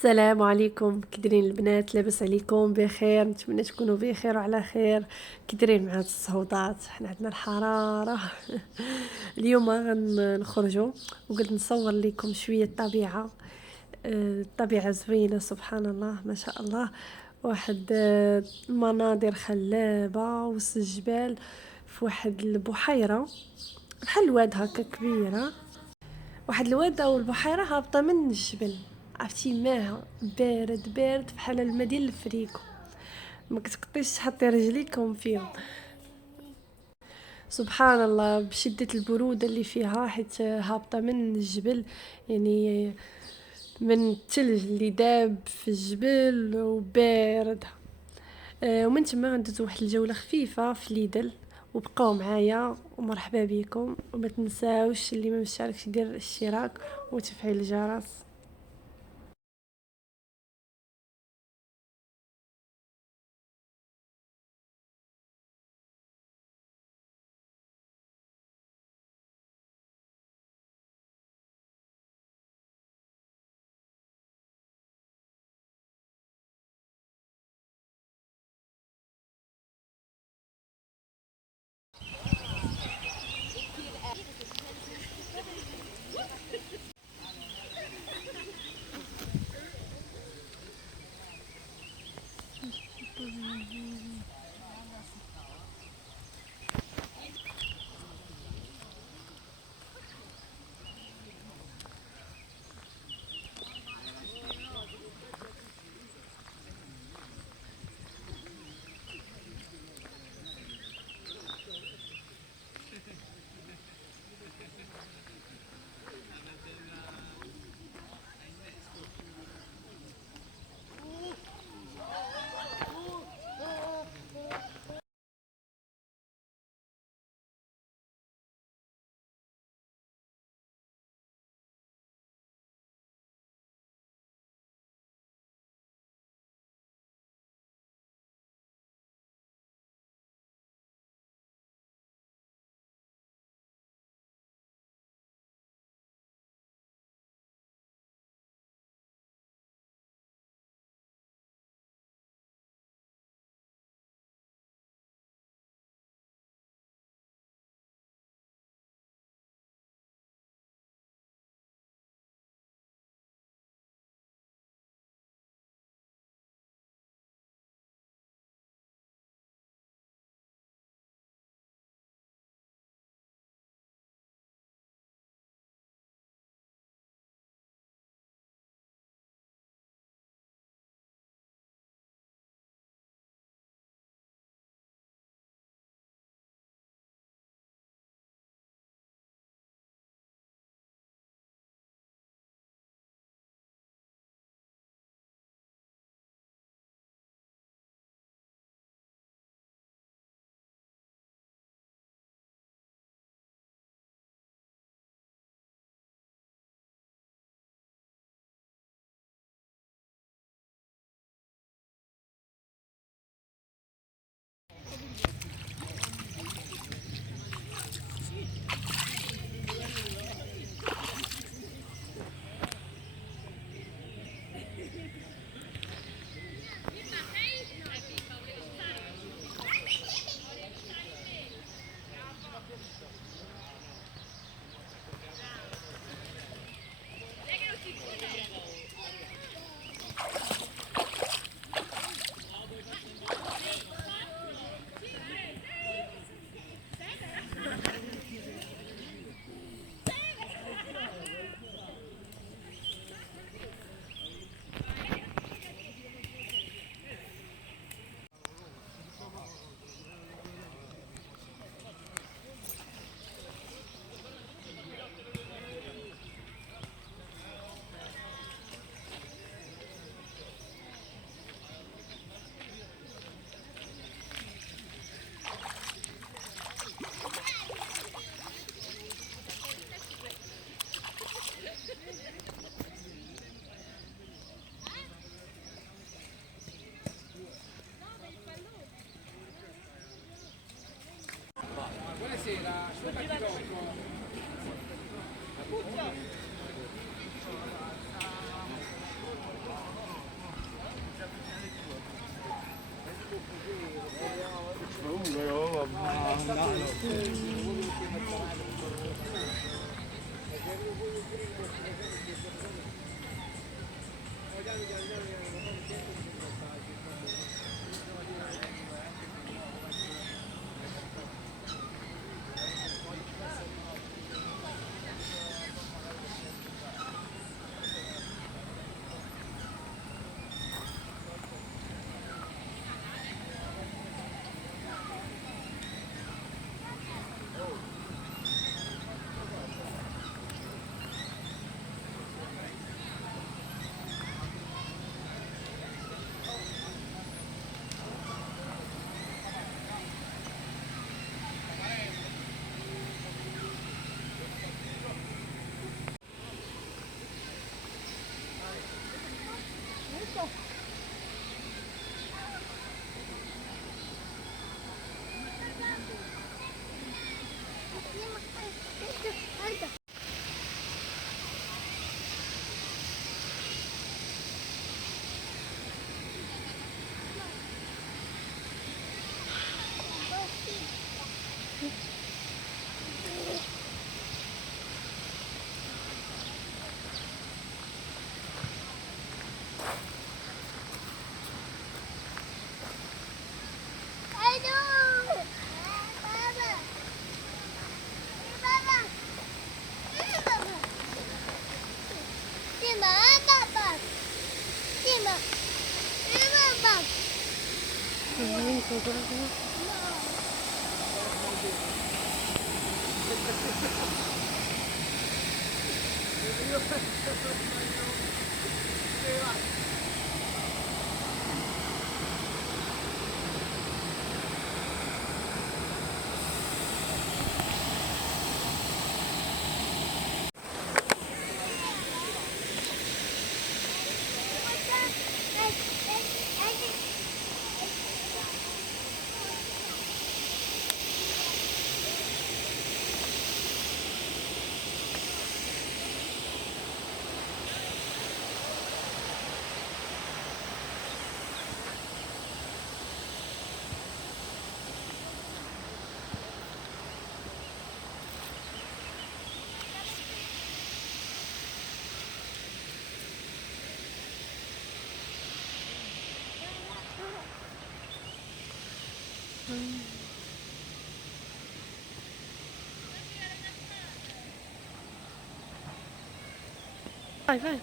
السلام عليكم، كي دايرين البنات؟ لاباس عليكم؟ بخير؟ نتمنى تكونوا بخير وعلى خير. كي دايرين مع هاد الصهوضات؟ حنا عندنا الحراره. اليوم غنخرجوا وقلت نصور لكم شويه الطبيعه. الطبيعه زوينه سبحان الله ما شاء الله. واحد المناظر خلابه وسط الجبال، في واحد البحيره بحال الواد هكا كبيره. واحد الواد او البحيره هابطه من الجبل، عرفتي ماها بارد بارد بحال الماء ديال الفريكو، ما كتقديش تحطي رجليكم فيهم. سبحان الله بشده البروده اللي فيها، حيت هابطه من الجبل، يعني من الثلج اللي داب في الجبل وبارد. ومن تما غندوزو واحد الجوله خفيفه في ليدل، وبقاو معايا ومرحبا بكم. وما تنساوش اللي ما مشاركش يدير الاشتراك وتفعيل الجرس. Vai, vai.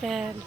جبال.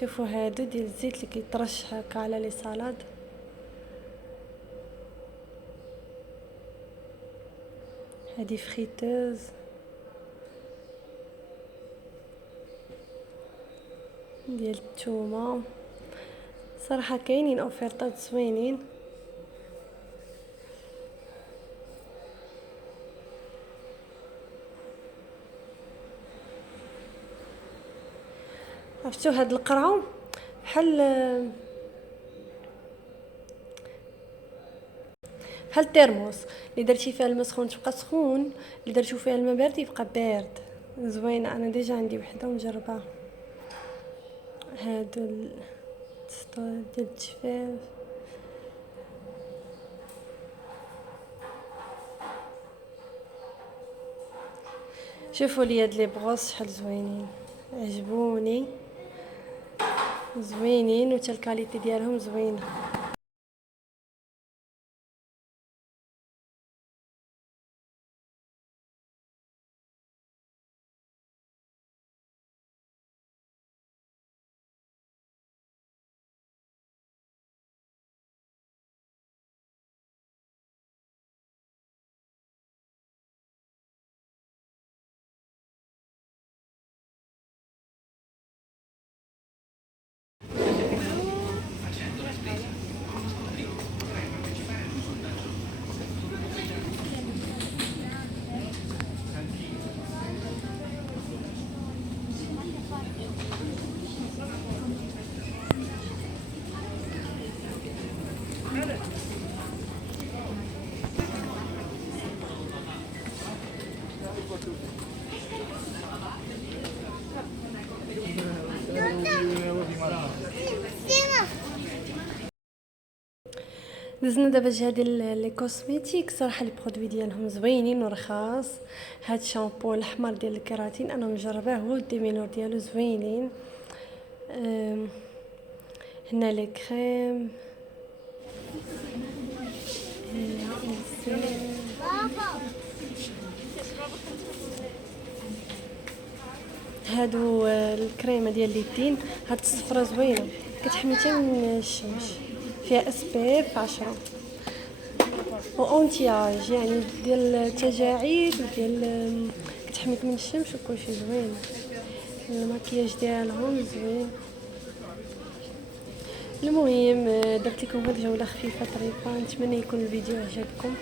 شوفوا هادو ديال الزيت اللي كيطرش هكا على لي سالاد. هذه فريتوز. ديال الثومه. صراحه كاينين اوفيرطات زوينين. عرفتوا هاد القرعه بحال الترموس اللي درتي فيها الماء سخون تبقى سخون، اللي درتو فيها الماء بارد يبقى بارد. زوينه، انا ديجا عندي وحده ونجربها. هادو التسطات ديال التجفاف. شوفوا لي هاد لي بغوص شحال زوينين، عجبوني زوينين وتا الكاليتي ديالهم زوينه. دزنا دابا جهه لي كوسميتيك. صراحه لي برودوي ديالهم زوينين ورخاص. هاد الشامبو الاحمر ديال الكيراتين انا مجرباه، هو الديمينور ديالو زوينين. هنا لي كريم. هادو الكريمه ديال اليدين. هاد الصفرة زوينه كتحمي حتى من الشمس، فيها اس بي اف 10 وانتياج يعني ديال التجاعيد وديال كتحميك من الشمس وكلشي زوين. المكياج ديالهم زوين. المهم درت لكم هاد الجوله خفيفه طريفه، نتمنى يكون الفيديو عجبكم.